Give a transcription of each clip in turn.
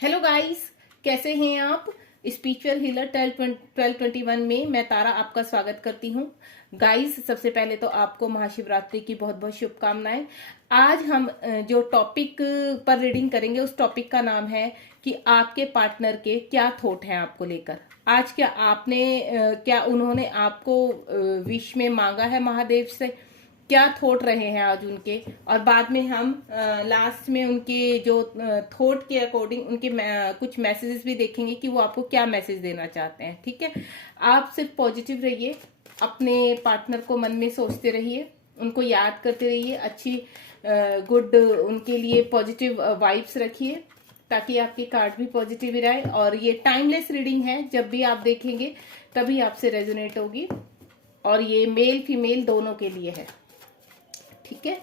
Hello guys, कैसे हैं आप। स्पिरिचुअल हीलर 1221 में मैं तारा आपका स्वागत करती हूँ। गाइस, सबसे पहले तो आपको महाशिवरात्रि की बहुत बहुत शुभकामनाएं। आज हम जो टॉपिक पर रीडिंग करेंगे उस टॉपिक का नाम है कि आपके पार्टनर के क्या थॉट हैं आपको लेकर। आज क्या उन्होंने आपको विश में मांगा है महादेव से, क्या थॉट रहे हैं आज उनके, और बाद में हम लास्ट में उनके जो थॉट के अकॉर्डिंग उनके कुछ मैसेजेस भी देखेंगे कि वो आपको क्या मैसेज देना चाहते हैं। ठीक है, आप सिर्फ पॉजिटिव रहिए, अपने पार्टनर को मन में सोचते रहिए, उनको याद करते रहिए, अच्छी गुड उनके लिए पॉजिटिव वाइब्स रखिए ताकि आपकी कार्ड भी पॉजिटिव ही रहे। और ये टाइमलेस रीडिंग है, जब भी आप देखेंगे तभी आपसे रेजोनेट होगी, और ये मेल फीमेल दोनों के लिए है। ठीक है,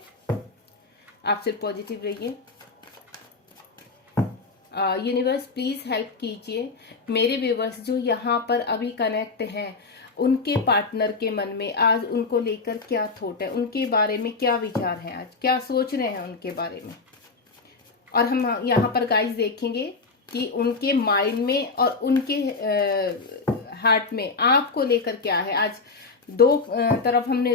आप सिर्फ पॉजिटिव रहिए। यूनिवर्स प्लीज हेल्प कीजिए मेरे व्यूवर्स जो यहाँ पर अभी कनेक्ट हैं, उनके पार्टनर के मन में आज उनको लेकर क्या थॉट है, उनके बारे में क्या विचार है, आज क्या सोच रहे हैं उनके बारे में। और हम यहाँ पर गाइस देखेंगे कि उनके माइंड में और उनके हार्ट में आपको लेकर क्या है। आज दो तरफ हमने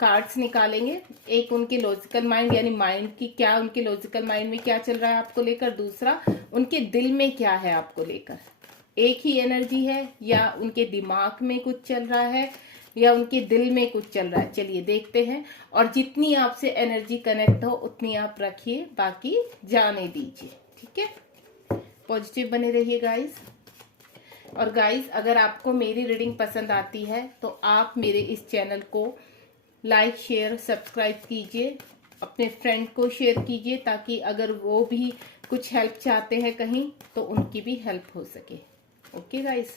कार्ड्स निकालेंगे, एक उनके लॉजिकल माइंड यानी माइंड की क्या, उनके लॉजिकल माइंड में क्या चल रहा है आपको लेकर, दूसरा उनके दिल में क्या है आपको लेकर। एक ही एनर्जी है या उनके दिमाग में कुछ चल रहा है या उनके दिल में कुछ चल रहा है, चलिए देखते हैं। और जितनी आपसे एनर्जी कनेक्ट हो उतनी आप रखिए, बाकी जाने दीजिए। ठीक है, पॉजिटिव बने रहिए गाइस। और गाइस, अगर आपको मेरी रीडिंग पसंद आती है तो आप मेरे इस चैनल को लाइक शेयर सब्सक्राइब कीजिए, अपने फ्रेंड को शेयर कीजिए ताकि अगर वो भी कुछ हेल्प चाहते हैं कहीं तो उनकी भी हेल्प हो सके। ओके गाइस,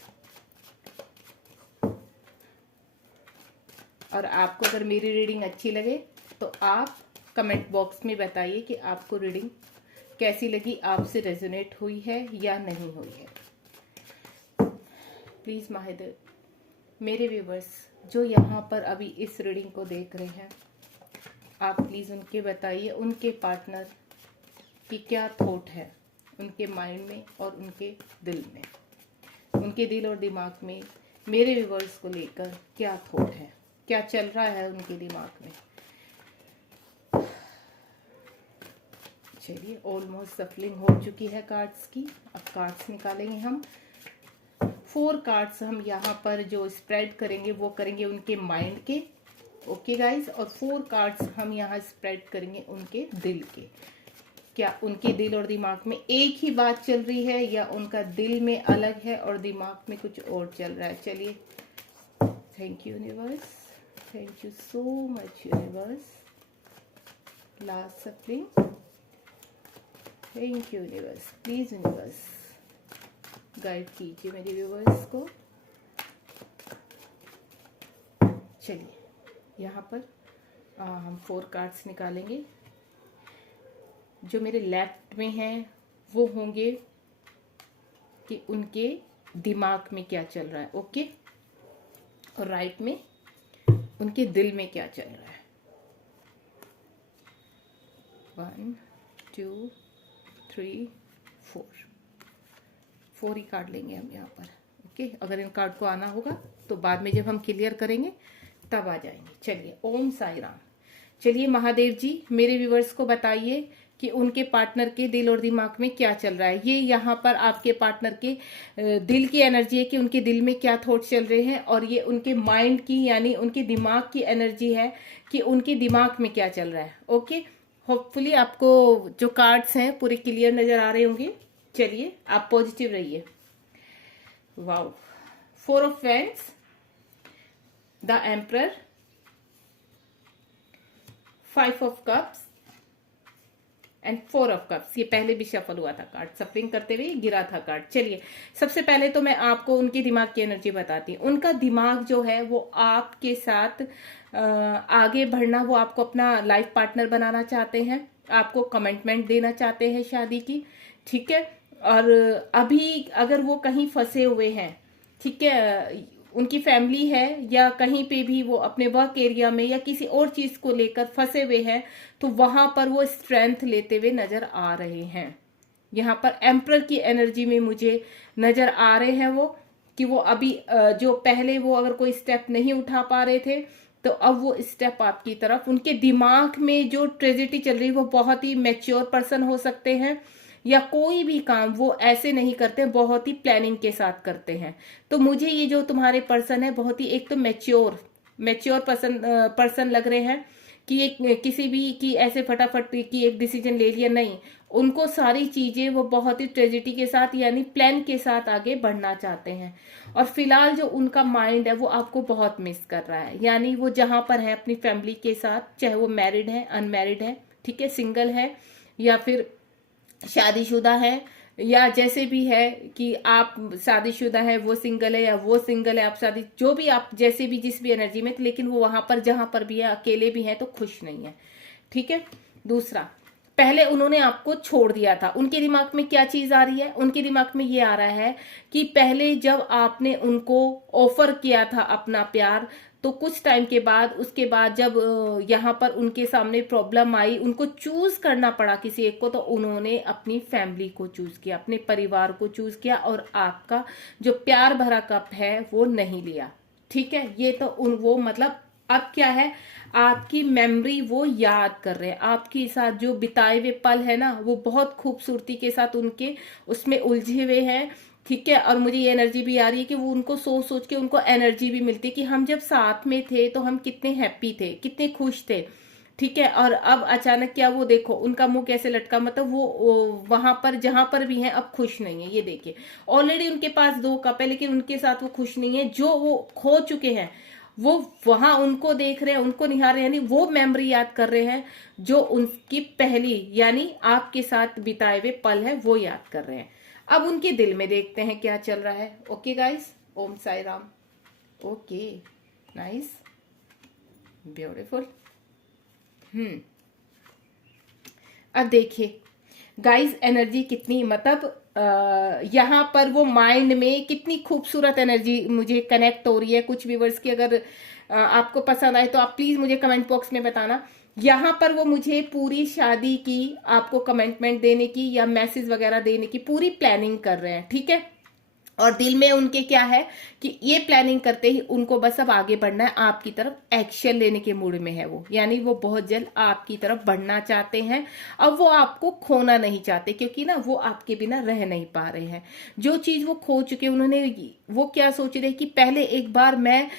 और आपको अगर मेरी रीडिंग अच्छी लगे तो आप कमेंट बॉक्स में बताइए कि आपको रीडिंग कैसी लगी, आपसे रेजोनेट हुई है या नहीं हुई है। प्लीज महादेव, मेरे व्यूवर्स जो यहाँ पर अभी इस रीडिंग को देख रहे हैं, आप प्लीज उनके बताइए उनके पार्टनर की क्या थॉट है उनके माइंड में और उनके दिल में, उनके दिल और दिमाग में मेरे व्यूवर्स को लेकर क्या थॉट है, क्या चल रहा है उनके दिमाग में। चलिए, ऑलमोस्ट सफलिंग हो चुकी है कार्ड्स की। अब कार्ड्स निकालेंगे हम। 4 कार्ड्स हम यहाँ पर जो स्प्रेड करेंगे वो करेंगे उनके माइंड के। ओके गाइस, और 4 कार्ड्स हम यहाँ स्प्रेड करेंगे उनके दिल के। क्या उनके दिल और दिमाग में एक ही बात चल रही है या उनका दिल में अलग है और दिमाग में कुछ और चल रहा है। चलिए, thank you universe, thank you so much universe. Last सफलिंग, thank you universe. Please universe guide कीजिए मेरे व्यूवर्स को। चलिए, यहाँ पर हम 4 कार्ड्स निकालेंगे। जो मेरे लेफ्ट में हैं वो होंगे कि उनके दिमाग में क्या चल रहा है। ओके, और राइट में उनके दिल में क्या चल रहा है। 1 2 3 4 ही कार्ड लेंगे हम यहाँ पर। ओके, अगर इन कार्ड को आना होगा तो बाद में जब हम क्लियर करेंगे तब आ जाएंगे। चलिए, ओम साई राम। चलिए महादेव जी, मेरे व्यूवर्स को बताइए कि उनके पार्टनर के दिल और दिमाग में क्या चल रहा है। ये यहाँ पर आपके पार्टनर के दिल की एनर्जी है कि उनके दिल में क्या थॉट चल रहे हैं, और ये उनके माइंड की यानी उनके दिमाग की एनर्जी है कि उनके दिमाग में क्या चल रहा है। ओके, होपफुली आपको जो कार्ड्स हैं पूरे क्लियर नजर आ रहे होंगे। चलिए, आप पॉजिटिव रहिए। Wow, 4 of wands, the emperor, 5 of cups and 4 of cups. ये पहले भी शफल हुआ था कार्ड, सफलिंग करते हुए गिरा था कार्ड। चलिए, सबसे पहले तो मैं आपको उनके दिमाग की एनर्जी बताती हूँ। उनका दिमाग जो है वो आपके साथ आगे बढ़ना, वो आपको अपना लाइफ पार्टनर बनाना चाहते हैं, आपको कमिटमेंट देना चाहते हैं शादी की। ठीक है, और अभी अगर वो कहीं फंसे हुए हैं, ठीक है, उनकी फैमिली है या कहीं पे भी वो अपने वर्क एरिया में या किसी और चीज को लेकर फंसे हुए हैं, तो वहां पर वो स्ट्रेंथ लेते हुए नजर आ रहे हैं। यहाँ पर एम्परर की एनर्जी में मुझे नजर आ रहे हैं वो, कि वो अभी जो पहले वो अगर कोई स्टेप नहीं उठा पा रहे थे, तो अब वो स्टेप आपकी तरफ, उनके दिमाग में जो ट्रेजेडी चल रही है वो बहुत ही मैच्योर पर्सन हो सकते हैं, या कोई भी काम वो ऐसे नहीं करते, बहुत ही प्लानिंग के साथ करते हैं। तो मुझे ये जो तुम्हारे पर्सन है बहुत ही एक तो मैच्योर पर्सन लग रहे हैं, कि एक किसी भी की ऐसे फटाफट की एक डिसीजन ले लिया नहीं, उनको सारी चीजें वो बहुत ही ट्रेजेडी के साथ यानी प्लान के साथ आगे बढ़ना चाहते हैं। और फिलहाल जो उनका माइंड है वो आपको बहुत मिस कर रहा है, यानी वो जहां पर है अपनी फैमिली के साथ, चाहे वो मैरिड है, अनमैरिड है, ठीक है, सिंगल है या फिर शादीशुदा है, या जैसे भी है कि आप शादीशुदा है, वो सिंगल है, या वो सिंगल है, आप शादी, जो भी आप जैसे भी जिस भी एनर्जी में, लेकिन वो वहां पर जहां पर भी है अकेले भी है तो खुश नहीं है, ठीक है। दूसरा, पहले उन्होंने आपको छोड़ दिया था, उनके दिमाग में क्या चीज आ रही है, उनके दिमाग में ये आ रहा है कि पहले जब आपने उनको ऑफर किया था अपना प्यार, तो कुछ टाइम के बाद, उसके बाद जब यहाँ पर उनके सामने प्रॉब्लम आई, उनको चूज करना पड़ा किसी एक को, तो उन्होंने अपनी फैमिली को चूज किया, अपने परिवार को चूज किया, और आपका जो प्यार भरा कप है वो नहीं लिया, ठीक है। ये तो वो मतलब अब क्या है, आपकी मेमोरी वो याद कर रहे हैं, आपके साथ जो बिताए हुए पल है ना, वो बहुत खूबसूरती के साथ उनके उसमें उलझे हुए हैं, ठीक है। और मुझे ये एनर्जी भी आ रही है कि वो उनको सोच सोच के उनको एनर्जी भी मिलती है कि हम जब साथ में थे तो हम कितने हैप्पी थे, कितने खुश थे, ठीक है। और अब अचानक क्या, वो देखो उनका मुंह कैसे लटका, मतलब वो वहां पर जहां पर भी है अब खुश नहीं है। ये देखिए, ऑलरेडी उनके पास 2 कप है, लेकिन उनके साथ वो खुश नहीं है, जो वो खो चुके हैं वो वहां उनको देख रहे हैं, उनको निहार रहे हैं, यानी वो मेमोरी याद कर रहे हैं जो उनकी पहली यानी आपके साथ बिताए हुए पल है वो याद कर रहे हैं। अब उनके दिल में देखते हैं क्या चल रहा है। Okay guys, Om Sai Ram. Okay, nice, beautiful. अब देखिए गाइस, एनर्जी कितनी मतलब यहाँ पर वो माइंड में कितनी खूबसूरत एनर्जी मुझे कनेक्ट हो रही है। कुछ व्यूवर्स की अगर आपको पसंद आए तो आप प्लीज मुझे कमेंट बॉक्स में बताना। यहाँ पर वो मुझे पूरी शादी की आपको कमिटमेंट देने की या मैसेज वगैरह देने की पूरी प्लानिंग कर रहे हैं, ठीक है। और दिल में उनके क्या है कि ये प्लानिंग करते ही उनको बस अब आगे बढ़ना है, आपकी तरफ एक्शन लेने के मूड में है वो, यानी वो बहुत जल्द आपकी तरफ बढ़ना चाहते हैं। अब वो आपको खोना नहीं चाहते, क्योंकि ना वो आपके बिना रह नहीं पा रहे हैं। जो चीज वो खो चुके उन्होंने, वो क्या सोच रहे कि पहले एक बार मैं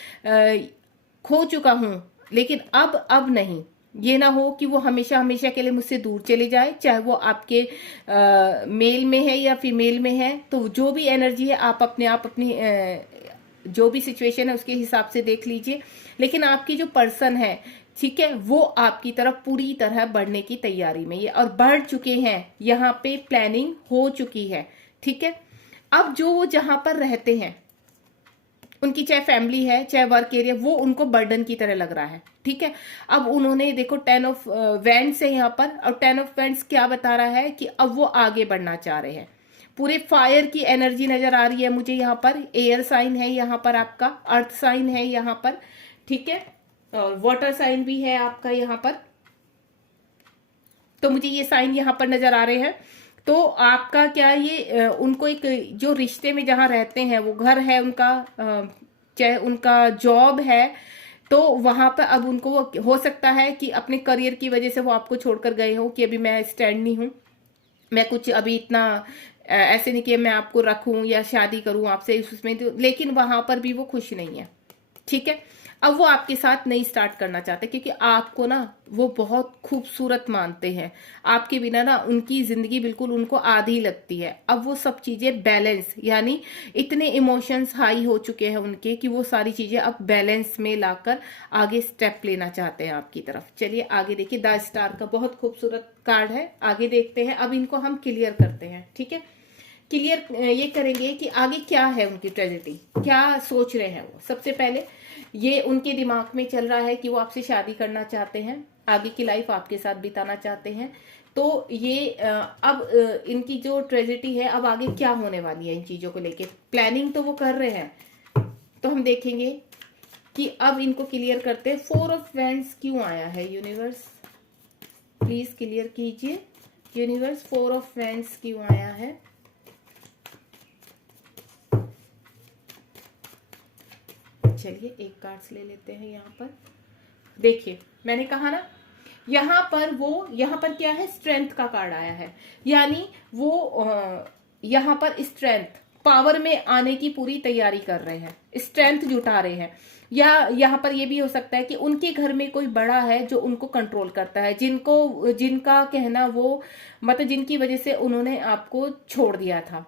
खो चुका हूं, लेकिन अब नहीं, ये ना हो कि वो हमेशा हमेशा के लिए मुझसे दूर चले जाए, चाहे वो आपके मेल में है या फीमेल में है। तो जो भी एनर्जी है आप अपनी जो भी सिचुएशन है उसके हिसाब से देख लीजिए, लेकिन आपकी जो पर्सन है, ठीक है, वो आपकी तरफ पूरी तरह बढ़ने की तैयारी में है और बढ़ चुके हैं। यहाँ पे प्लानिंग हो चुकी है, ठीक है। अब जो वो जहां पर रहते हैं, उनकी चाहे फैमिली है चाहे वर्क एरिया, वो उनको बर्डन की तरह लग रहा है, ठीक है। अब उन्होंने देखो 10 ऑफ वैंड्स है यहाँ पर, और 10 ऑफ वैंड्स क्या बता रहा है कि अब वो आगे बढ़ना चाह रहे हैं। पूरे फायर की एनर्जी नजर आ रही है मुझे यहाँ पर। एयर साइन है यहाँ पर आपका, अर्थ साइन है यहाँ पर, ठीक है, और वाटर साइन भी है आपका यहाँ पर। तो मुझे ये साइन यहाँ पर नजर आ रहे हैं। तो आपका क्या, ये उनको एक जो रिश्ते में जहां रहते हैं, वो घर है उनका, चाहे उनका जॉब है, तो वहां पर अब उनको वो हो सकता है कि अपने करियर की वजह से वो आपको छोड़कर गए हो कि अभी मैं स्टैंड नहीं हूं, मैं कुछ अभी इतना ऐसे नहीं कि मैं आपको रखूं या शादी करूं आपसे उसमें, तो लेकिन वहां पर भी वो खुश नहीं है, ठीक है। अब वो आपके साथ नहीं स्टार्ट करना चाहते, क्योंकि आपको ना वो बहुत खूबसूरत मानते हैं, आपके बिना ना उनकी जिंदगी बिल्कुल उनको आधी लगती है। अब वो सब चीजें बैलेंस, यानी इतने इमोशंस हाई हो चुके हैं उनके कि वो सारी चीजें अब बैलेंस में लाकर आगे स्टेप लेना चाहते हैं आपकी तरफ। चलिए आगे देखिए, द स्टार का बहुत खूबसूरत कार्ड है, आगे देखते हैं। अब इनको हम क्लियर करते हैं, ठीक है। क्लियर ये करेंगे कि आगे क्या है उनकी ट्रेजेडी, क्या सोच रहे हैं वो। सबसे पहले ये उनके दिमाग में चल रहा है कि वो आपसे शादी करना चाहते हैं, आगे की लाइफ आपके साथ बिताना चाहते हैं। तो ये अब इनकी जो ट्रेजेडी है, अब आगे क्या होने वाली है इन चीजों को लेके, प्लानिंग तो वो कर रहे हैं। तो हम देखेंगे कि अब इनको क्लियर करते हैं। 4 ऑफ वैंड्स क्यों आया है, यूनिवर्स प्लीज क्लियर कीजिए यूनिवर्स 4 ऑफ वैंड्स क्यों आया है? चलिए एक कार्ड्स ले लेते हैं यहाँ पर। देखिए मैंने कहा ना, यहाँ पर क्या है, स्ट्रेंथ का कार्ड आया है, यानी वो यहाँ पर स्ट्रेंथ, पावर में आने की पूरी तैयारी कर रहे हैं, स्ट्रेंथ जुटा रहे हैं। या यहाँ पर ये भी हो सकता है कि उनके घर में कोई बड़ा है जो उनको कंट्रोल करता है, जिनका कहना वो मतलब जिनकी वजह से उन्होंने आपको छोड़ दिया था।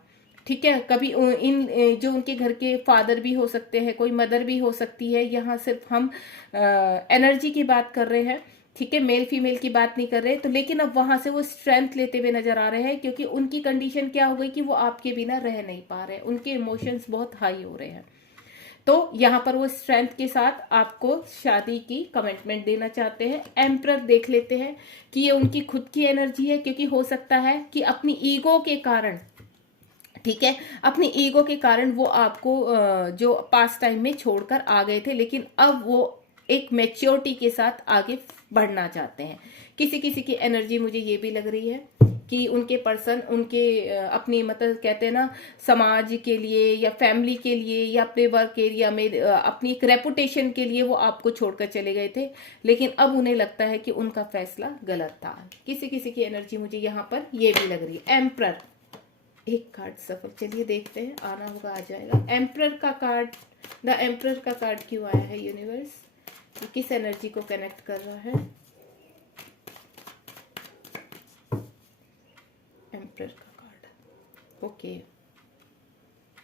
ठीक है, कभी इन जो उनके घर के फादर भी हो सकते हैं, कोई मदर भी हो सकती है। यहाँ सिर्फ हम एनर्जी की बात कर रहे हैं, ठीक है, मेल फीमेल की बात नहीं कर रहे। तो लेकिन अब वहां से वो स्ट्रेंथ लेते हुए नजर आ रहे हैं, क्योंकि उनकी कंडीशन क्या हो गई कि वो आपके बिना रह नहीं पा रहे, उनके इमोशंस बहुत हाई हो रहे हैं। तो यहाँ पर वो स्ट्रेंथ के साथ आपको शादी की कमिटमेंट देना चाहते हैं। एम्परर देख लेते हैं कि ये उनकी खुद की एनर्जी है, क्योंकि हो सकता है कि अपनी ईगो के कारण, ठीक है, अपनी ईगो के कारण वो आपको जो पास्ट टाइम में छोड़कर आ गए थे, लेकिन अब वो एक मैच्योरिटी के साथ आगे बढ़ना चाहते हैं। किसी किसी की एनर्जी मुझे ये भी लग रही है कि उनके पर्सन उनके अपनी मतलब कहते हैं ना, समाज के लिए या फैमिली के लिए या अपने वर्क एरिया में अपनी एक रेपुटेशन के लिए वो आपको छोड़कर चले गए थे, लेकिन अब उन्हें लगता है कि उनका फैसला गलत था। किसी किसी की एनर्जी मुझे यहाँ पर ये भी लग रही है। एम्परर, एक कार्ड सफल, चलिए देखते हैं, आना होगा आ जाएगा। एम्परर का कार्ड, द एम्परर का कार्ड क्यों आया है यूनिवर्स? किस एनर्जी को कनेक्ट कर रहा है? एम्परर का कार्ड, ओके।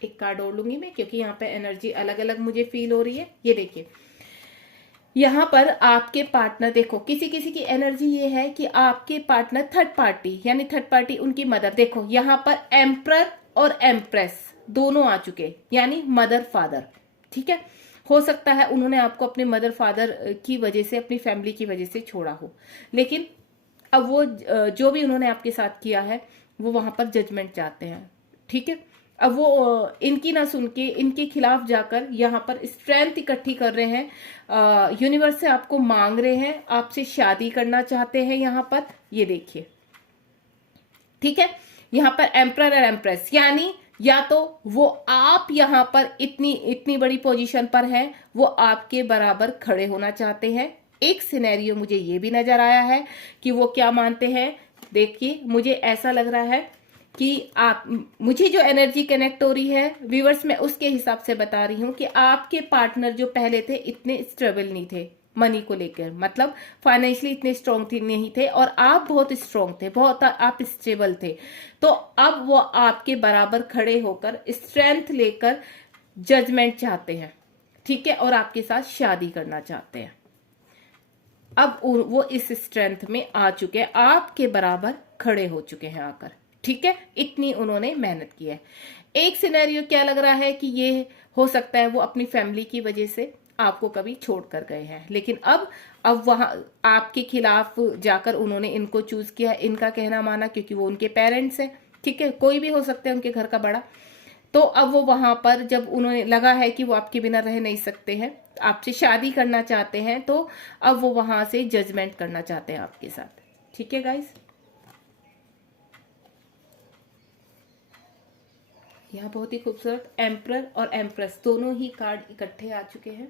एक कार्ड और लूंगी मैं, क्योंकि यहाँ पे एनर्जी अलग अलग मुझे फील हो रही है। ये देखिए यहाँ पर आपके पार्टनर, देखो किसी किसी की एनर्जी ये है कि आपके पार्टनर थर्ड पार्टी, यानी थर्ड पार्टी उनकी मदर। देखो यहाँ पर एम्परर और एम्प्रेस दोनों आ चुके, यानी मदर फादर। ठीक है, हो सकता है उन्होंने आपको अपने मदर फादर की वजह से, अपनी फैमिली की वजह से छोड़ा हो, लेकिन अब वो जो भी उन्होंने आपके साथ किया है वो वहां पर जजमेंट चाहते हैं। ठीक है, अब वो इनकी ना सुन के इनके खिलाफ जाकर यहाँ पर स्ट्रेंथ इकट्ठी कर रहे हैं, यूनिवर्स से आपको मांग रहे हैं, आपसे शादी करना चाहते हैं यहाँ पर। ये देखिए, ठीक है, यहाँ पर एम्परर और एम्प्रेस, यानी या तो वो आप यहाँ पर इतनी बड़ी पोजीशन पर हैं, वो आपके बराबर खड़े होना चाहते हैं। एक सिनेरियो मुझे ये भी नजर आया है कि वो क्या मानते हैं। देखिए मुझे ऐसा लग रहा है कि आप, मुझे जो एनर्जी कनेक्ट हो रही है व्यूअर्स, मैं उसके हिसाब से बता रही हूँ कि आपके पार्टनर जो पहले थे इतने स्टेबल नहीं थे मनी को लेकर, मतलब फाइनेंशियली इतने स्ट्रांग नहीं थे, और आप बहुत स्ट्रांग थे, बहुत आप स्टेबल थे। तो अब वो आपके बराबर खड़े होकर स्ट्रेंथ लेकर जजमेंट चाहते हैं, ठीक है, और आपके साथ शादी करना चाहते हैं। अब वो इस स्ट्रेंथ में आ चुके हैं, आपके बराबर खड़े हो चुके हैं आकर। ठीक है, इतनी उन्होंने मेहनत की है। एक सिनेरियो क्या लग रहा है कि ये हो सकता है वो अपनी फैमिली की वजह से आपको कभी छोड़ कर गए हैं, लेकिन अब वहां आपके खिलाफ जाकर उन्होंने इनको चूज किया, इनका कहना माना, क्योंकि वो उनके पेरेंट्स हैं। ठीक है, कोई भी हो सकते हैं उनके घर का बड़ा। तो अब वो वहां पर जब उन्होंने लगा है कि वो आपके बिना रह नहीं सकते हैं, आपसे शादी करना चाहते हैं, तो अब वो वहां से जजमेंट करना चाहते हैं आपके साथ। ठीक है गाइस, यहाँ बहुत ही खूबसूरत एम्परर और एम्प्रेस दोनों ही कार्ड इकट्ठे आ चुके हैं।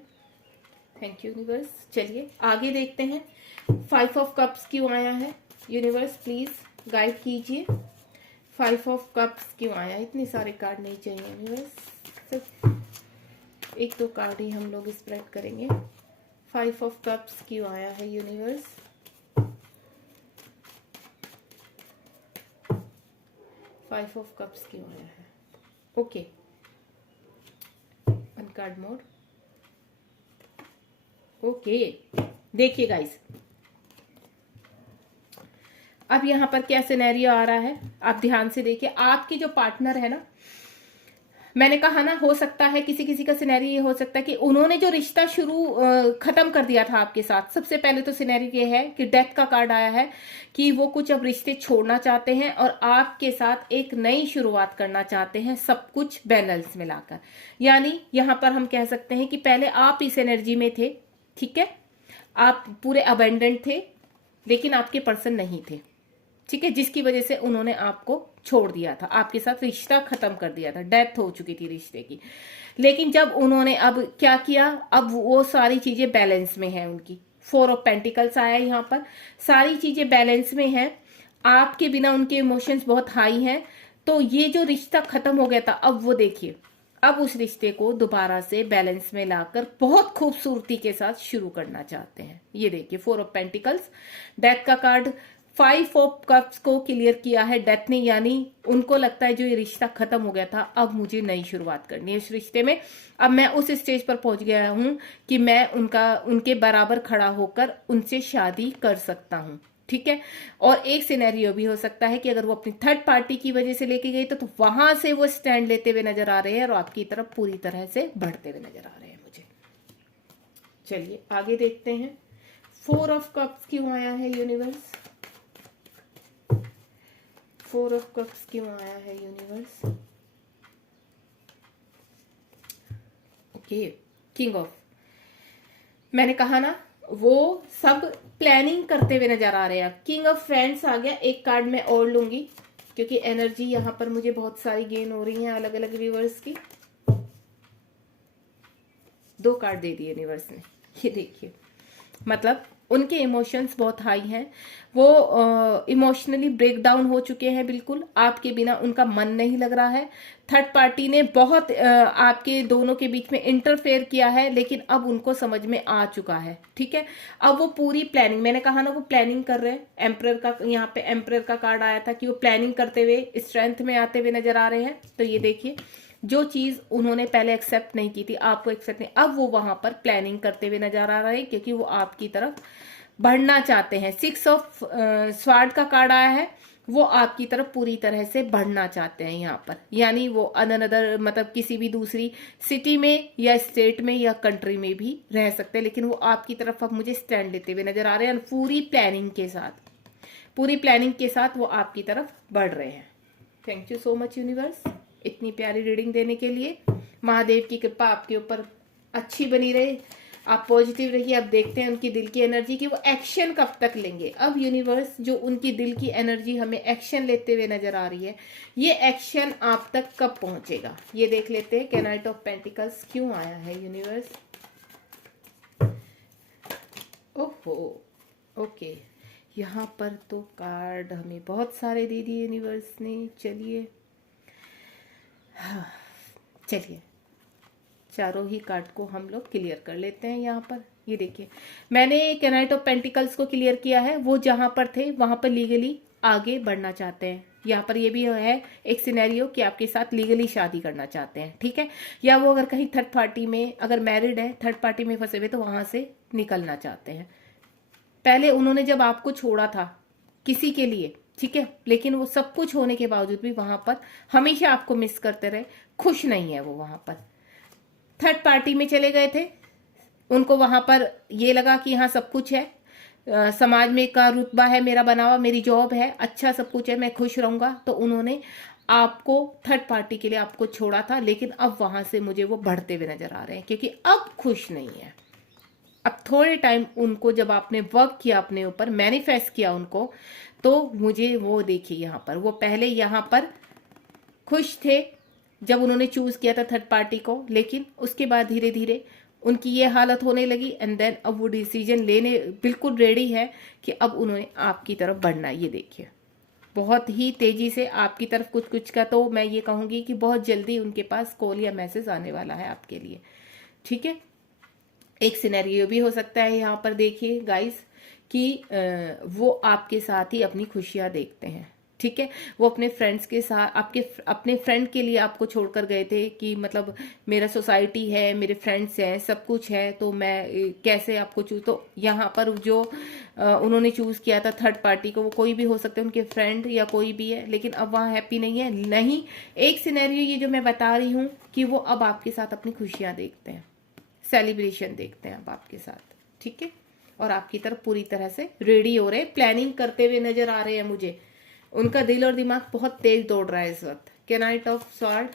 Thank you universe. चलिए आगे देखते हैं, 5 ऑफ कप्स क्यों आया है यूनिवर्स, प्लीज गाइड कीजिए। 5 ऑफ कप्स क्यों आया? इतने सारे कार्ड नहीं चाहिए यूनिवर्स, सिर्फ 1-2 कार्ड ही हम लोग स्प्रेड करेंगे। 5 ऑफ कप्स क्यों आया है यूनिवर्स? 5 ऑफ कप्स क्यों आया है? ओके, 1 कार्ड मोर। ओके, देखिए गाइस, अब यहां पर क्या सिनेरियो आ रहा है, आप ध्यान से देखिए। आपके जो पार्टनर है ना, मैंने कहा ना, हो सकता है किसी किसी का सिनेरियो ये हो सकता है कि उन्होंने जो रिश्ता खत्म कर दिया था आपके साथ। सबसे पहले तो सिनेरियो ये है कि डेथ का कार्ड आया है कि वो कुछ अब रिश्ते छोड़ना चाहते हैं और आपके साथ एक नई शुरुआत करना चाहते हैं, सब कुछ बैलेंस में लाकर। यानी यहां पर हम कह सकते हैं कि पहले आप इस एनर्जी में थे, ठीक है, आप पूरे अबेंडेंट थे, लेकिन आपके पर्सन नहीं थे। ठीक है, जिसकी वजह से उन्होंने आपको छोड़ दिया था, आपके साथ रिश्ता खत्म कर दिया था, डेथ हो चुकी थी रिश्ते की। लेकिन जब उन्होंने अब क्या किया, अब वो सारी चीजें बैलेंस में है उनकी। 4 ऑफ पेंटिकल्स आया यहाँ पर, सारी चीजें बैलेंस में है, आपके बिना उनके इमोशंस बहुत हाई हैं। तो ये जो रिश्ता खत्म हो गया था, अब वो देखिए, अब उस रिश्ते को दोबारा से बैलेंस में लाकर बहुत खूबसूरती के साथ शुरू करना चाहते हैं। ये देखिए 4 ऑफ पेंटिकल्स, डेथ का कार्ड, 5 ऑफ कप्स को क्लियर किया है डेथ ने, यानी उनको लगता है जो ये रिश्ता खत्म हो गया था, अब मुझे नई शुरुआत करनी है इस रिश्ते में। अब मैं उस स्टेज पर पहुंच गया हूं कि मैं उनके बराबर खड़ा होकर उनसे शादी कर सकता हूं। ठीक है, और एक सिनेरियो भी हो सकता है कि अगर वो अपनी थर्ड पार्टी की वजह से लेके गई तो वहां से वो स्टैंड लेते हुए नजर आ रहे हैं और आपकी तरफ पूरी तरह से बढ़ते हुए नजर आ रहे हैं मुझे। चलिए आगे देखते हैं, 4 ऑफ कप्स क्यों आया है यूनिवर्स, 4 ऑफ कप्स क्यों आया है यूनिवर्स। ओके, किंग ऑफ, मैंने कहा ना वो सब प्लानिंग करते हुए नजर आ रहे हैं। किंग ऑफ फ्रेंड्स आ गया, एक कार्ड मैं और लूंगी क्योंकि एनर्जी यहां पर मुझे बहुत सारी गेन हो रही है अलग अलग व्यूवर्स की। 2 कार्ड दे दिए यूनिवर्स ने, ये देखिए, मतलब उनके इमोशंस बहुत हाई हैं, वो इमोशनली ब्रेक डाउन हो चुके हैं बिल्कुल, आपके बिना उनका मन नहीं लग रहा है। थर्ड पार्टी ने बहुत आपके दोनों के बीच में इंटरफेयर किया है, लेकिन अब उनको समझ में आ चुका है। ठीक है, अब वो पूरी प्लानिंग, मैंने कहा ना वो प्लानिंग कर रहे हैं। एम्परर का, यहाँ पे एम्परर का कार्ड आया था कि वो प्लानिंग करते हुए स्ट्रेंथ में आते हुए नजर आ रहे हैं। तो ये देखिए, जो चीज उन्होंने पहले एक्सेप्ट नहीं की थी, आपको एक्सेप्ट नहीं, अब वो वहां पर प्लानिंग करते हुए नजर आ रहे हैं क्योंकि वो आपकी तरफ बढ़ना चाहते हैं। 6 ऑफ स्वार्ड का कार्ड आया है, वो आपकी तरफ पूरी तरह से बढ़ना चाहते हैं यहाँ पर, यानी वो अनदर मतलब किसी भी दूसरी सिटी में या स्टेट में या कंट्री में भी रह सकते हैं, लेकिन वो आपकी तरफ अब मुझे स्टैंड लेते हुए नजर आ रहे हैं पूरी प्लानिंग के साथ, पूरी प्लानिंग के साथ वो आपकी तरफ बढ़ रहे हैं। Thank you so much universe इतनी प्यारी रीडिंग देने के लिए। महादेव की कृपा आपके ऊपर अच्छी बनी रहे, आप पॉजिटिव रहिए। अब देखते हैं उनकी दिल की एनर्जी कि वो एक्शन कब तक लेंगे। अब यूनिवर्स जो उनकी दिल की एनर्जी हमें एक्शन लेते हुए नजर आ रही है, ये एक्शन आप तक कब पहुंचेगा ये देख लेते हैं। नाइट ऑफ पेंटिकल्स क्यों आया है यूनिवर्स। ओहो, ओके, यहाँ पर तो कार्ड हमें बहुत सारे दे दिए यूनिवर्स ने। चलिए चलिए चारों ही कार्ड को हम लोग क्लियर कर लेते हैं। यहाँ पर ये देखिए, मैंने नाइट ऑफ पेंटिकल्स को क्लियर किया है, वो जहां पर थे वहां पर लीगली आगे बढ़ना चाहते हैं। यहाँ पर ये भी है एक सिनेरियो कि आपके साथ लीगली शादी करना चाहते हैं। ठीक है, या वो अगर कहीं थर्ड पार्टी में, अगर मैरिड है, थर्ड पार्टी में फंसे हुए तो वहां से निकलना चाहते हैं। पहले उन्होंने जब आपको छोड़ा था किसी के लिए, ठीक है, लेकिन वो सब कुछ होने के बावजूद भी वहां पर हमेशा आपको मिस करते रहे, खुश नहीं है वो वहां पर। थर्ड पार्टी में चले गए थे, उनको वहां पर ये लगा कि यहाँ सब कुछ है, समाज में का रुतबा है मेरा बना हुआ, मेरी जॉब है, अच्छा सब कुछ है, मैं खुश रहूंगा, तो उन्होंने आपको थर्ड पार्टी के लिए आपको छोड़ा था। लेकिन अब वहां से मुझे वो बढ़ते हुए नजर आ रहे हैं क्योंकि अब खुश नहीं है। अब थोड़े टाइम उनको जब आपने वर्क किया अपने ऊपर, मैनिफेस्ट किया उनको, तो मुझे वो देखिए यहाँ पर, वो पहले यहाँ पर खुश थे जब उन्होंने चूज किया था थर्ड पार्टी को, लेकिन उसके बाद धीरे धीरे उनकी ये हालत होने लगी एंड देन अब वो डिसीजन लेने बिल्कुल रेडी है कि अब उन्होंने आपकी तरफ बढ़ना है। ये देखिए, बहुत ही तेजी से आपकी तरफ कुछ कुछ का, तो मैं ये कहूंगी कि बहुत जल्दी उनके पास कॉल या मैसेज आने वाला है आपके लिए। ठीक है, एक सिनेरियो भी हो सकता है यहाँ पर देखिए गाइस कि वो आपके साथ ही अपनी खुशियां देखते हैं। ठीक है, वो अपने फ्रेंड्स के साथ, आपके अपने फ्रेंड के लिए आपको छोड़कर गए थे कि मतलब मेरा सोसाइटी है, मेरे फ्रेंड्स हैं, सब कुछ है, तो मैं कैसे आपको चूज, तो यहाँ पर जो उन्होंने चूज किया था थर्ड पार्टी को, वो कोई भी हो सकते हैं, उनके फ्रेंड या कोई भी है, लेकिन अब वहाँ हैप्पी नहीं है। नहीं, एक सिनेरियो ये जो मैं बता रही हूँ कि वो अब आपके साथ अपनी खुशियां देखते हैं, सेलिब्रेशन देखते हैं अब आपके साथ। ठीक है, और आपकी तरफ पूरी तरह से रेडी हो रहे हैं, प्लानिंग करते हुए नजर आ रहे हैं मुझे। उनका दिल और दिमाग बहुत तेज दौड़ रहा है इस वक्त। Night of sword,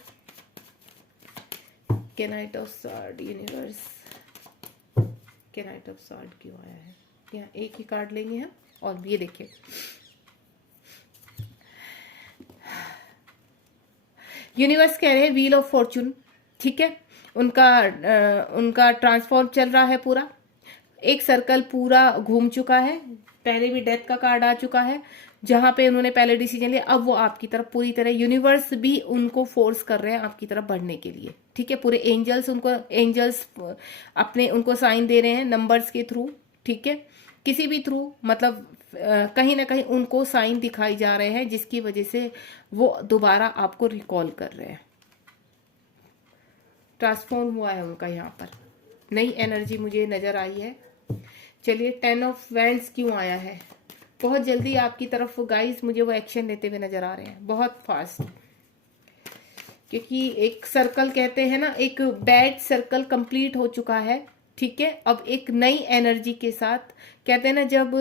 night of sword universe, night of sword क्यों आया है। यहाँ एक ही कार्ड लेंगे हम, और ये देखिए यूनिवर्स कह रहे हैं व्हील ऑफ फॉर्चून, ठीक है, उनका ट्रांसफॉर्म चल रहा है पूरा, एक सर्कल पूरा घूम चुका है, पहले भी डेथ का कार्ड आ चुका है, जहां पे उन्होंने पहले डिसीजन लिया, अब वो आपकी तरफ पूरी तरह, यूनिवर्स भी उनको फोर्स कर रहे हैं आपकी तरफ बढ़ने के लिए, ठीक है। पूरे एंजल्स अपने उनको साइन दे रहे हैं नंबर्स के थ्रू, ठीक है, किसी भी थ्रू, मतलब कहीं ना कहीं उनको साइन दिखाई जा रहे हैं जिसकी वजह से वो दोबारा आपको रिकॉल कर रहे हैं। ट्रांसफॉर्म हुआ है उनका, यहाँ पर नई एनर्जी मुझे नजर आई है। चलिए 10 ऑफ वैंड्स क्यों आया है? बहुत जल्दी आपकी तरफ गाइस मुझे वो एक्शन लेते हुए नजर आ रहे हैं, बहुत फास्ट, क्योंकि एक सर्कल कहते हैं ना, एक बैड सर्कल कंप्लीट हो चुका है, ठीक है। अब एक नई एनर्जी के साथ, कहते हैं ना जब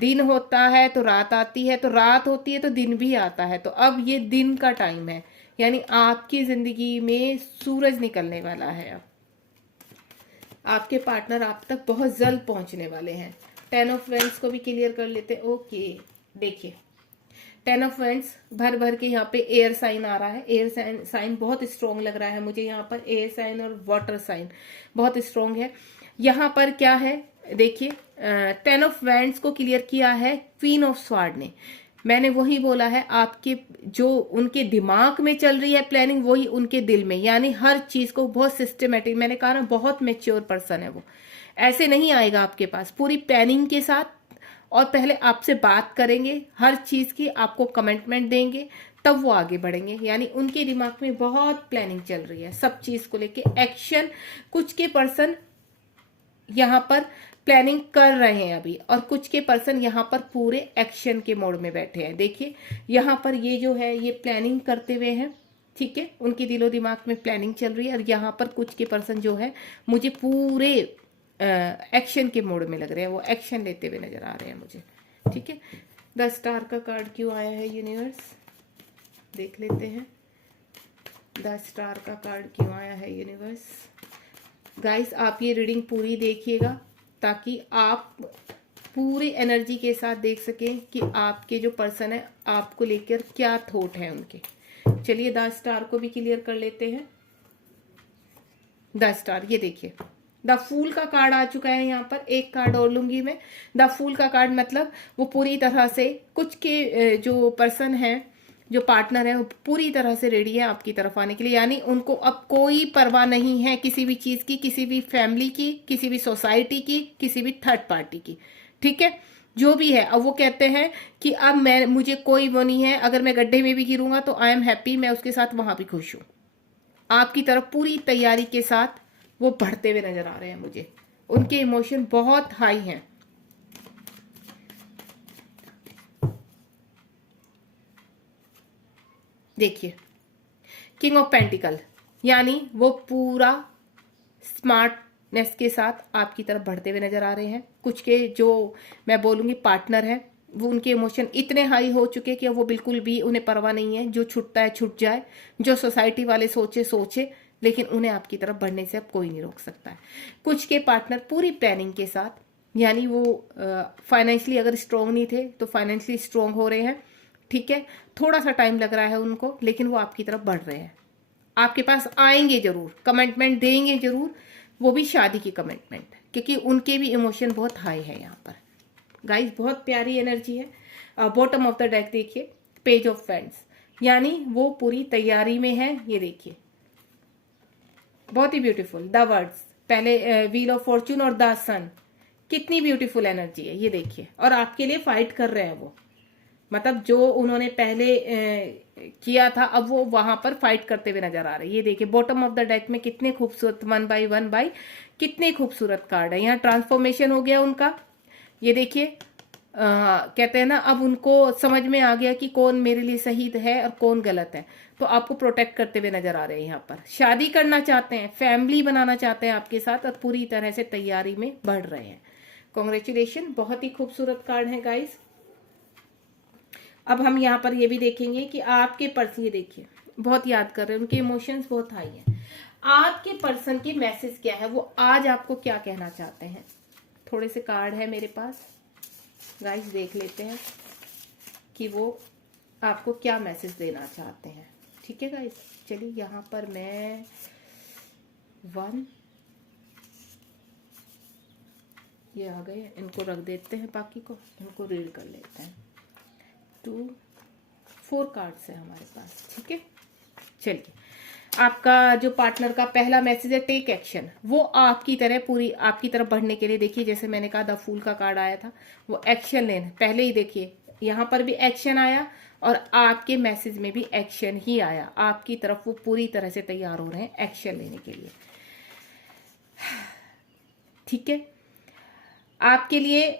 दिन होता है तो रात आती है, तो रात होती है तो दिन भी आता है, तो अब ये दिन का टाइम है, यानी आपकी जिंदगी में सूरज निकलने वाला है। अब आपके पार्टनर आप तक बहुत जल्द पहुंचने वाले हैं। 10 ऑफ वैंड्स को भी क्लियर कर लेते हैं। ओके, देखिए 10 ऑफ वैंड्स भर भर के यहाँ पे एयर साइन आ रहा है। एयर साइन बहुत स्ट्रोंग लग रहा है मुझे, यहाँ पर एयर साइन और वाटर साइन बहुत स्ट्रोंग है। यहाँ पर क्या है देखिए, 10 ऑफ वैंड्स को क्लियर किया है क्वीन ऑफ स्वार्ड ने। मैंने वही बोला है, आपके जो उनके दिमाग में चल रही है प्लानिंग, वही उनके दिल में, यानी हर चीज को बहुत सिस्टमेटिक, मैंने कहा ना बहुत मेच्योर पर्सन है वो, ऐसे नहीं आएगा आपके पास, पूरी प्लानिंग के साथ, और पहले आपसे बात करेंगे हर चीज की, आपको कमिटमेंट देंगे, तब वो आगे बढ़ेंगे। यानी उनके दिमाग में बहुत प्लानिंग चल रही है सब चीज को लेके, एक्शन। कुछ के पर्सन यहाँ पर प्लानिंग कर रहे हैं अभी, और कुछ के पर्सन यहाँ पर पूरे एक्शन के मोड में बैठे हैं। देखिए यहाँ पर ये जो है ये प्लानिंग करते हुए हैं, ठीक है, उनके दिलो दिमाग में प्लानिंग चल रही है, और यहाँ पर कुछ के पर्सन जो है मुझे पूरे एक्शन के मोड में लग रहे हैं, वो एक्शन लेते हुए नजर आ रहे हैं मुझे, ठीक है। 10 स्टार का कार्ड क्यों आया है यूनिवर्स, देख लेते हैं। 10 स्टार का कार्ड क्यों आया है यूनिवर्स? गाइस आप ये रीडिंग पूरी देखिएगा ताकि आप पूरी एनर्जी के साथ देख सकें कि आपके जो पर्सन है आपको लेकर क्या थॉट है उनके। चलिए 10 स्टार को भी क्लियर कर लेते हैं। 10 स्टार, ये देखिए द फूल का कार्ड आ चुका है। यहाँ पर एक कार्ड और लूंगी मैं। द फूल का कार्ड मतलब वो पूरी तरह से, कुछ के जो पर्सन है, जो पार्टनर है, वो पूरी तरह से रेडी है आपकी तरफ आने के लिए, यानी उनको अब कोई परवाह नहीं है किसी भी चीज की, किसी भी फैमिली की, किसी भी सोसाइटी की, किसी भी थर्ड पार्टी की, ठीक है, जो भी है। अब वो कहते हैं कि अब मुझे कोई वो नहीं है, अगर मैं गड्ढे में भी गिरूंगा तो आई एम हैप्पी, मैं उसके साथ वहां भी खुश हूं। आपकी तरफ पूरी तैयारी के साथ वो बढ़ते हुए नजर आ रहे हैं मुझे, उनके इमोशन बहुत हाई हैं। देखिए किंग ऑफ पेंटिकल, यानी वो पूरा स्मार्टनेस के साथ आपकी तरफ बढ़ते हुए नजर आ रहे हैं। कुछ के जो मैं बोलूंगी पार्टनर है, वो उनके इमोशन इतने हाई हो चुके कि वो बिल्कुल भी उन्हें परवाह नहीं है, जो छुटता है छूट जाए, जो सोसाइटी वाले सोचे, लेकिन उन्हें आपकी तरफ बढ़ने से अब कोई नहीं रोक सकता है। कुछ के पार्टनर पूरी प्लानिंग के साथ, यानी वो फाइनेंशियली अगर स्ट्रोंग नहीं थे तो फाइनेंशियली स्ट्रोंग हो रहे हैं, ठीक है, थोड़ा सा टाइम लग रहा है उनको, लेकिन वो आपकी तरफ बढ़ रहे हैं, आपके पास आएंगे जरूर, कमिटमेंट देंगे जरूर, वो भी शादी की कमिटमेंट, क्योंकि उनके भी इमोशन बहुत हाई है यहाँ पर। गाइस बहुत प्यारी एनर्जी है। बॉटम ऑफ द डेक देखिए, पेज ऑफ वैंड्स, यानी वो पूरी तैयारी में है। ये देखिए बहुत ही ब्यूटीफुल द वर्ड्स, पहले व्हील ऑफ फॉर्चून और द सन, कितनी ब्यूटीफुल एनर्जी है ये देखिए, और आपके लिए फाइट कर रहे हैं वो, मतलब जो उन्होंने पहले किया था अब वो वहां पर फाइट करते हुए नजर आ रहे हैं। ये देखिए बॉटम ऑफ द डेक में कितने खूबसूरत 1 बाई 1 बाई कितने खूबसूरत कार्ड है। यहाँ ट्रांसफॉर्मेशन हो गया उनका। ये देखिए कहते हैं ना, अब उनको समझ में आ गया कि कौन मेरे लिए सही है और कौन गलत है, तो आपको प्रोटेक्ट करते हुए नजर आ रहे हैं। यहाँ पर शादी करना चाहते हैं, फैमिली बनाना चाहते हैं आपके साथ, और पूरी तरह से तैयारी में बढ़ रहे हैं। कॉन्ग्रेचुलेशन, बहुत ही खूबसूरत कार्ड है गाइस। अब हम यहाँ पर ये भी देखेंगे कि आपके पर्सन, ये देखिए बहुत याद कर रहे हैं, उनके इमोशंस बहुत हाई हैं। आपके पर्सन की मैसेज क्या है, वो आज आपको क्या कहना चाहते हैं? थोड़े से कार्ड है मेरे पास गाइस, देख लेते हैं कि वो आपको क्या मैसेज देना चाहते हैं। ठीक है गाइस, चलिए यहाँ पर मैं 1 ये आ गए, इनको रख देते हैं, बाकी को इनको रीड कर लेते हैं। 2 4 कार्ड्स है हमारे पास, ठीक है। चलिए, आपका जो पार्टनर का पहला मैसेज है टेक एक्शन, वो आपकी तरह पूरी आपकी तरफ बढ़ने के लिए, देखिए जैसे मैंने कहा द फूल का कार्ड आया था, वो एक्शन लेना पहले ही, देखिए यहाँ पर भी एक्शन आया और आपके मैसेज में भी एक्शन ही आया, आपकी तरफ वो पूरी तरह से तैयार हो रहे हैं एक्शन लेने के लिए, ठीक है। आपके लिए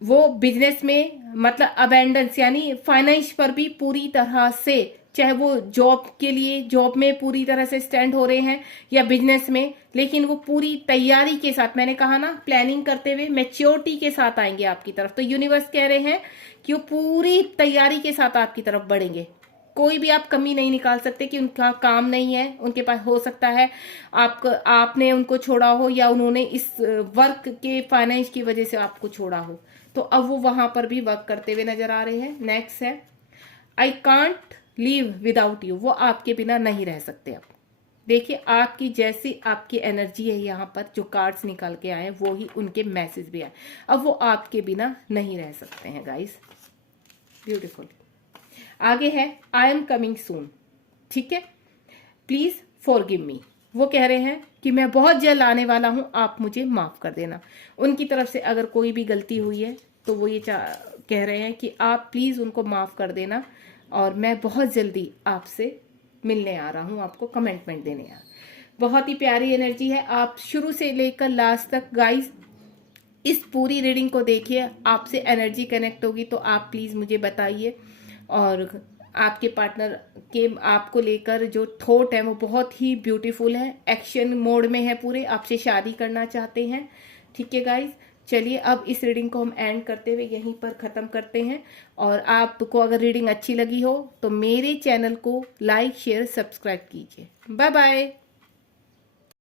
वो बिजनेस में मतलब अबेंडेंस यानी फाइनेंस पर भी पूरी तरह से, चाहे वो जॉब के लिए जॉब में पूरी तरह से स्टैंड हो रहे हैं या बिजनेस में, लेकिन वो पूरी तैयारी के साथ, मैंने कहा ना प्लानिंग करते हुए मैच्योरिटी के साथ आएंगे आपकी तरफ। तो यूनिवर्स कह रहे हैं कि वो पूरी तैयारी के साथ आपकी तरफ बढ़ेंगे, कोई भी आप कमी नहीं निकाल सकते कि उनका काम नहीं है, उनके पास हो सकता है आपने उनको छोड़ा हो या उन्होंने इस वर्क के फाइनेंस की वजह से आपको छोड़ा हो, तो अब वो वहां पर भी वर्क करते हुए नजर आ रहे हैं। नेक्स्ट है I can't leave without you, वो आपके बिना नहीं रह सकते। अब देखिए आपकी जैसी आपकी एनर्जी है यहाँ पर, जो कार्ड्स निकाल के आए वो ही उनके मैसेज भी आए, अब वो आपके बिना नहीं रह सकते हैं गाइस, ब्यूटीफुल। आगे है आई एम कमिंग सून, ठीक है, प्लीज फॉरगिव मी, वो कह रहे हैं कि मैं बहुत जल्द आने वाला हूं, आप मुझे माफ कर देना। उनकी तरफ से अगर कोई भी गलती हुई है तो वो ये कह रहे हैं कि आप प्लीज उनको माफ कर देना और मैं बहुत जल्दी आपसे मिलने आ रहा हूं, आपको कमिटमेंट देने आ। बहुत ही प्यारी एनर्जी है, आप शुरू से लेकर लास्ट तक गाइस इस पूरी रीडिंग को देखिए, आपसे एनर्जी कनेक्ट होगी तो आप प्लीज मुझे बताइए। और आपके पार्टनर के आपको लेकर जो थॉट है वो बहुत ही ब्यूटीफुल है, एक्शन मोड में है पूरे, आपसे शादी करना चाहते हैं, ठीक है गाइस। चलिए अब इस रीडिंग को हम एंड करते हुए यहीं पर ख़त्म करते हैं। और आपको अगर रीडिंग अच्छी लगी हो तो मेरे चैनल को लाइक शेयर सब्सक्राइब कीजिए। Bye bye.